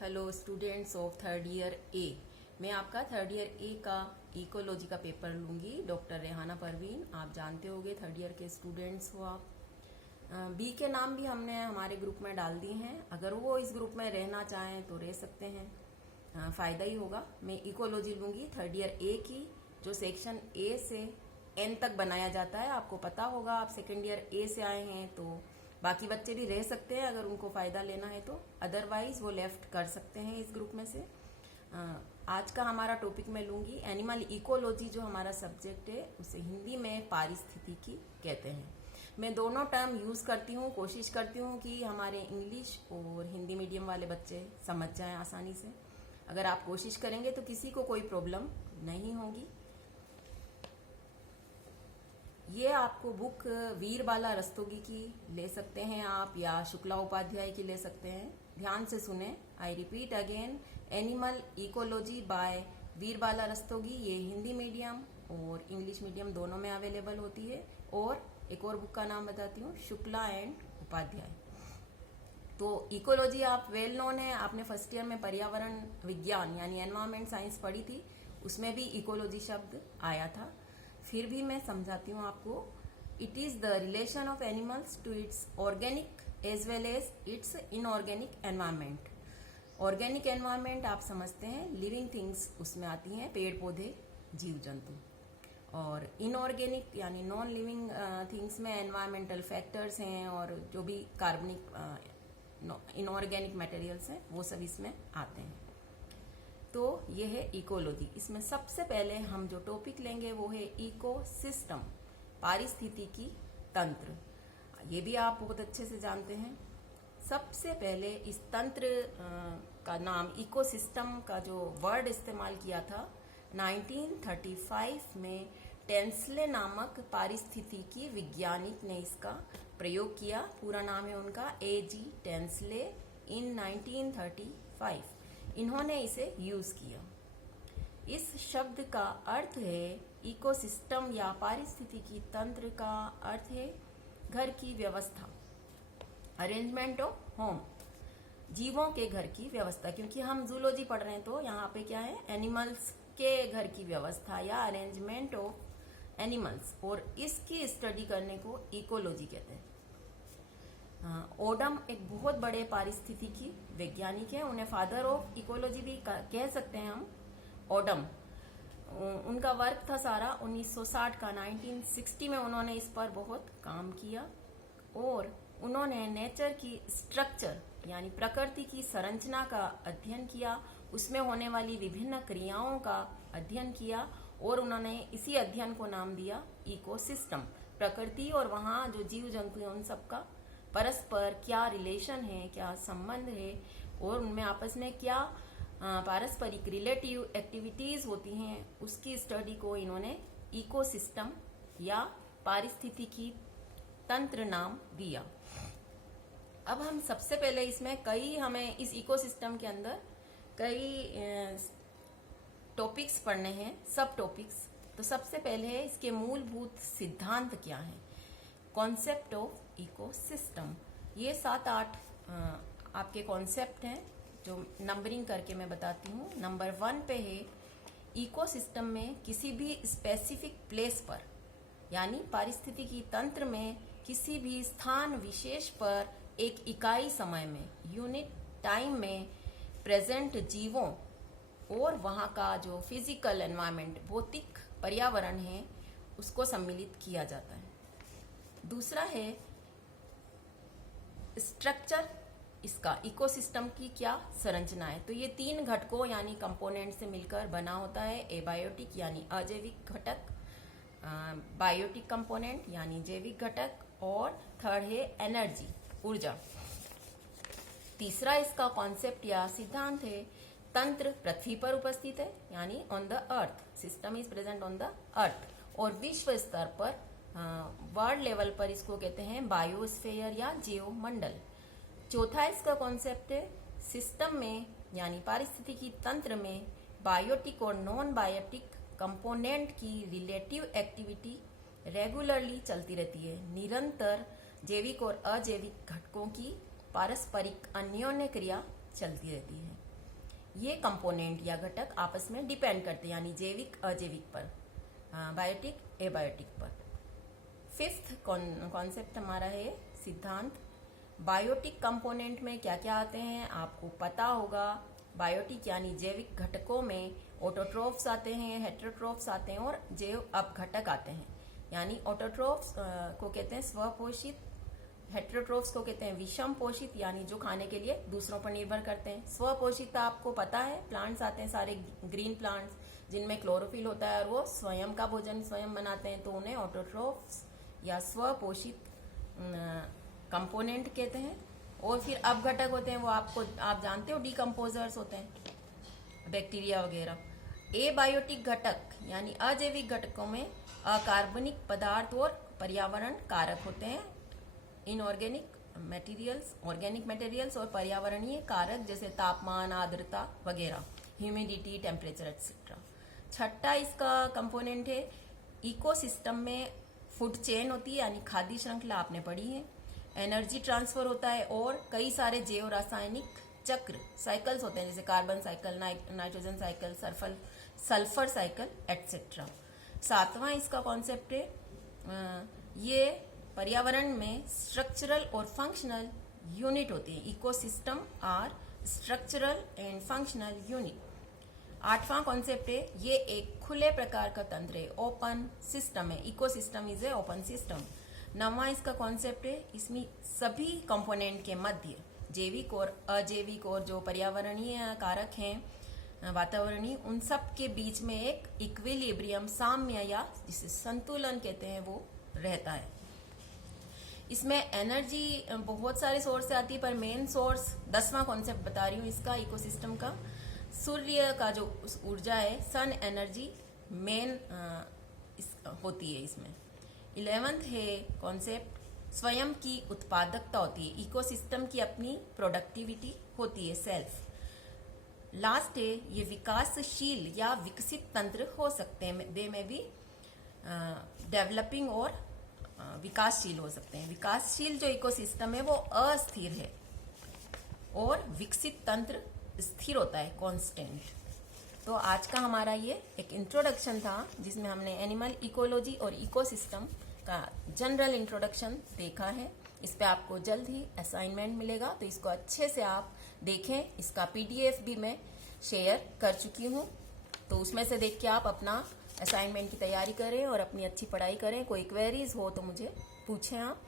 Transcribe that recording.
Hello students of third year A. मैं आपका third year ए का इकोलॉजी का पेपर लूँगी। डॉक्टर रेहाना परवीन, आप जानते होंगे थर्ड ईयर के स्टूडेंट्स हो आप। बी के नाम भी हमने हमारे ग्रुप में डाल दिए हैं, अगर वो इस ग्रुप में रहना चाहें तो रह सकते हैं, फ़ायदा ही होगा। मैं इकोलॉजी लूँगी थर्ड ईयर ए की, जो सेक्शन ए से एन तक बनाया जाता है। आपको पता होगा, आप सेकेंड ईयर ए से आए हैं तो बाकी बच्चे भी रह सकते हैं अगर उनको फ़ायदा लेना है तो, अदरवाइज वो लेफ्ट कर सकते हैं इस ग्रुप में से। आज का हमारा टॉपिक मैं लूँगी एनिमल इकोलॉजी, जो हमारा सब्जेक्ट है उसे हिंदी में पारिस्थितिकी कहते हैं। मैं दोनों टर्म यूज़ करती हूँ, कोशिश करती हूँ कि हमारे इंग्लिश और हिंदी मीडियम वाले बच्चे समझ जाएं आसानी से। अगर आप कोशिश करेंगे तो किसी को कोई प्रॉब्लम नहीं होगी। ये आपको बुक वीरबाला रस्तोगी की ले सकते हैं आप, या शुक्ला उपाध्याय की ले सकते हैं। ध्यान से सुने, I repeat again, animal ecology by Veerbala Rastogi. ये हिंदी मीडियम और इंग्लिश मीडियम दोनों में अवेलेबल होती है। और एक और बुक का नाम बताती हूँ, शुक्ला एंड उपाध्याय। तो इकोलॉजी आप वेल नोन है, आपने फर्स्ट ईयर में पर्यावरण विज्ञान यानी एनवायरमेंट साइंस पढ़ी थी, उसमें भी इकोलॉजी शब्द आया था। फिर भी मैं समझाती हूँ आपको। It is the relation of animals to its organic as well as its inorganic environment. Organic environment आप समझते हैं, लिविंग थिंग्स उसमें आती हैं, पेड़ पौधे जीव जंतु। और इनऑर्गेनिक यानी नॉन लिविंग थिंग्स में एनवायरमेंटल फैक्टर्स हैं, और जो भी कार्बनिक इनऑर्गेनिक मटेरियल्स हैं वो सब इसमें आते हैं। तो ये है इकोलॉजी। इसमें सबसे पहले हम जो टॉपिक लेंगे वो है इकोसिस्टम, पारिस्थितिकी तंत्र। ये भी आप बहुत अच्छे से जानते हैं। सबसे पहले इस तंत्र का नाम, इकोसिस्टम का जो वर्ड इस्तेमाल किया था 1935 में, टेंसले नामक पारिस्थितिकी वैज्ञानिक ने इसका प्रयोग किया। पूरा नाम है उनका A.G. टेंसले। इन 1935 इन्होंने इसे यूज किया। इस शब्द का अर्थ है इकोसिस्टम या पारिस्थितिकी तंत्र का अर्थ है घर की व्यवस्था, अरेंजमेंट ऑफ होम, जीवों के घर की व्यवस्था। क्योंकि हम जूलॉजी पढ़ रहे हैं तो यहाँ पे क्या है, एनिमल्स के घर की व्यवस्था या अरेंजमेंट ऑफ एनिमल्स, और इसकी स्टडी करने को इकोलॉजी कहते हैं। ओडम एक बहुत बड़े पारिस्थितिकी वैज्ञानिक हैं, उन्हें फादर ऑफ इकोलॉजी भी कह सकते हैं हम। ओडम, उनका वर्क था सारा 1960 का, 1960 में उन्होंने इस पर बहुत काम किया। और उन्होंने नेचर की स्ट्रक्चर यानी प्रकृति की संरचना का अध्ययन किया, उसमें होने वाली विभिन्न क्रियाओं का अध्ययन किया, और उन्होंने इसी अध्ययन को नाम दिया इकोसिस्टम। प्रकृति और वहाँ जो जीव जंतु हैं उन सबका परस्पर क्या रिलेशन है, क्या संबंध है, और उनमें आपस में क्या पारस्परिक रिलेटिव एक्टिविटीज होती हैं, उसकी स्टडी को इन्होंने इकोसिस्टम या पारिस्थितिकी तंत्र नाम दिया। अब हम सबसे पहले इसमें हमें इस इकोसिस्टम के अंदर कई टॉपिक्स पढ़ने हैं, सब टॉपिक्स। तो सबसे पहले है इसके मूलभूत सिद्धांत क्या है, कॉन्सेप्ट ऑफ इकोसिस्टम। ये 7-8 आपके कॉन्सेप्ट हैं जो नंबरिंग करके मैं बताती हूँ। नंबर 1 पे है, इकोसिस्टम में किसी भी स्पेसिफिक प्लेस पर यानी पारिस्थितिकी तंत्र में किसी भी स्थान विशेष पर एक इकाई समय में, यूनिट टाइम में प्रेजेंट जीवों और वहाँ का जो फिजिकल एनवायरनमेंट, भौतिक पर्यावरण है, उसको सम्मिलित किया जाता है। दूसरा है स्ट्रक्चर, इसका इकोसिस्टम की क्या संरचना है। तो ये 3 घटकों यानी कंपोनेंट से मिलकर बना होता है। एबायोटिक यानी अजैविक घटक, बायोटिक कंपोनेंट यानी जैविक घटक, और थर्ड है एनर्जी, ऊर्जा। तीसरा इसका कॉन्सेप्ट या सिद्धांत है, तंत्र पृथ्वी पर उपस्थित है यानी on the earth, system is present on the earth. और विश्व स्तर पर, वर्ल्ड लेवल पर इसको कहते हैं बायोस्फीयर या जीवमंडल। चौथा इसका कॉन्सेप्ट है, सिस्टम में यानी पारिस्थितिकी तंत्र में बायोटिक और नॉन बायोटिक कंपोनेंट की रिलेटिव एक्टिविटी रेगुलरली चलती रहती है। निरंतर जैविक और अजैविक घटकों की पारस्परिक अन्योन्य क्रिया चलती रहती है। ये कंपोनेंट या घटक आपस में डिपेंड करते हैं, यानी जैविक अजैविक पर, बायोटिक एबायोटिक पर। फिफ्थ कॉन्सेप्ट हमारा है सिद्धांत। बायोटिक कंपोनेंट में क्या क्या आते हैं आपको पता होगा। बायोटिक यानी जैविक घटकों में ऑटोट्रोफ्स आते हैं, हेटेरोट्रोफ्स आते हैं और जैव अपघटक आते हैं। यानी ऑटोट्रोफ्स को कहते हैं स्वपोषित, हेटेरोट्रोफ्स को कहते हैं विषम पोषित, यानी जो खाने के लिए दूसरों पर निर्भर करते हैं। स्वपोषित आपको पता है, प्लांट्स आते हैं सारे ग्रीन प्लांट्स जिनमें क्लोरोफिल होता है और वो स्वयं का भोजन स्वयं बनाते हैं, तो उन्हें ऑटोट्रोफ्स या स्वपोषित कंपोनेंट कहते हैं। और फिर अपघटक होते हैं, वो आप जानते हो डिकम्पोजर्स होते हैं, बैक्टीरिया वगैरह। एबायोटिक घटक यानी अजैविक घटकों में अकार्बनिक पदार्थ और पर्यावरण कारक होते हैं। इनऑर्गेनिक मटेरियल्स, ऑर्गेनिक मटेरियल्स और पर्यावरणीय कारक जैसे तापमान, आर्द्रता वगैरह, ह्यूमिडिटी, टेम्परेचर एक्सेट्रा। छठा इसका कंपोनेंट है इकोसिस्टम में फूड चेन होती है, यानी खाद्य श्रृंखला आपने पढ़ी है। एनर्जी ट्रांसफर होता है और कई सारे जैव रासायनिक चक्र साइकिल्स होते हैं, जैसे carbon cycle, nitrogen cycle, sulphur cycle etcetera. सातवां इसका कॉन्सेप्ट है ये पर्यावरण में स्ट्रक्चरल और फंक्शनल यूनिट होती है। Ecosystem are structural and functional unit. आठवां कॉन्सेप्ट है ये एक खुले प्रकार का तंत्र है, ओपन सिस्टम है। Ecosystem is a open system. नौवां इसका कॉन्सेप्ट है इसमें सभी कंपोनेंट के मध्य जैविक और अजैविक और जो पर्यावरणीय कारक हैं वातावरणीय, उन सब के बीच में एक इक्विलिब्रियम, साम्य या जिसे संतुलन कहते हैं, वो रहता है। इसमें एनर्जी बहुत सारे सोर्स से आती है, पर मेन सोर्स 10वां कॉन्सेप्ट बता रही हूँ इसका इकोसिस्टम का। सूर्य का जो ऊर्जा है, सन एनर्जी मेन होती है इसमें। 11th है कॉन्सेप्ट स्वयं की उत्पादकता होती है। इकोसिस्टम की अपनी प्रोडक्टिविटी होती है, सेल्फ। लास्ट है ये विकासशील या विकसित तंत्र हो सकते हैं, दे में भी डेवलपिंग और विकासशील हो सकते हैं। विकासशील जो इकोसिस्टम है वो अस्थिर है और विकसित तंत्र स्थिर होता है, कांस्टेंट। तो आज का हमारा ये एक इंट्रोडक्शन था जिसमें हमने एनिमल इकोलॉजी और इकोसिस्टम का जनरल इंट्रोडक्शन देखा है। इस पे आपको जल्द ही असाइनमेंट मिलेगा, तो इसको अच्छे से आप देखें। इसका पीडीएफ भी मैं शेयर कर चुकी हूँ, तो उसमें से देख के आप अपना असाइनमेंट की तैयारी करें और अपनी अच्छी पढ़ाई करें। कोई क्वेरीज हो तो मुझे पूछें आप।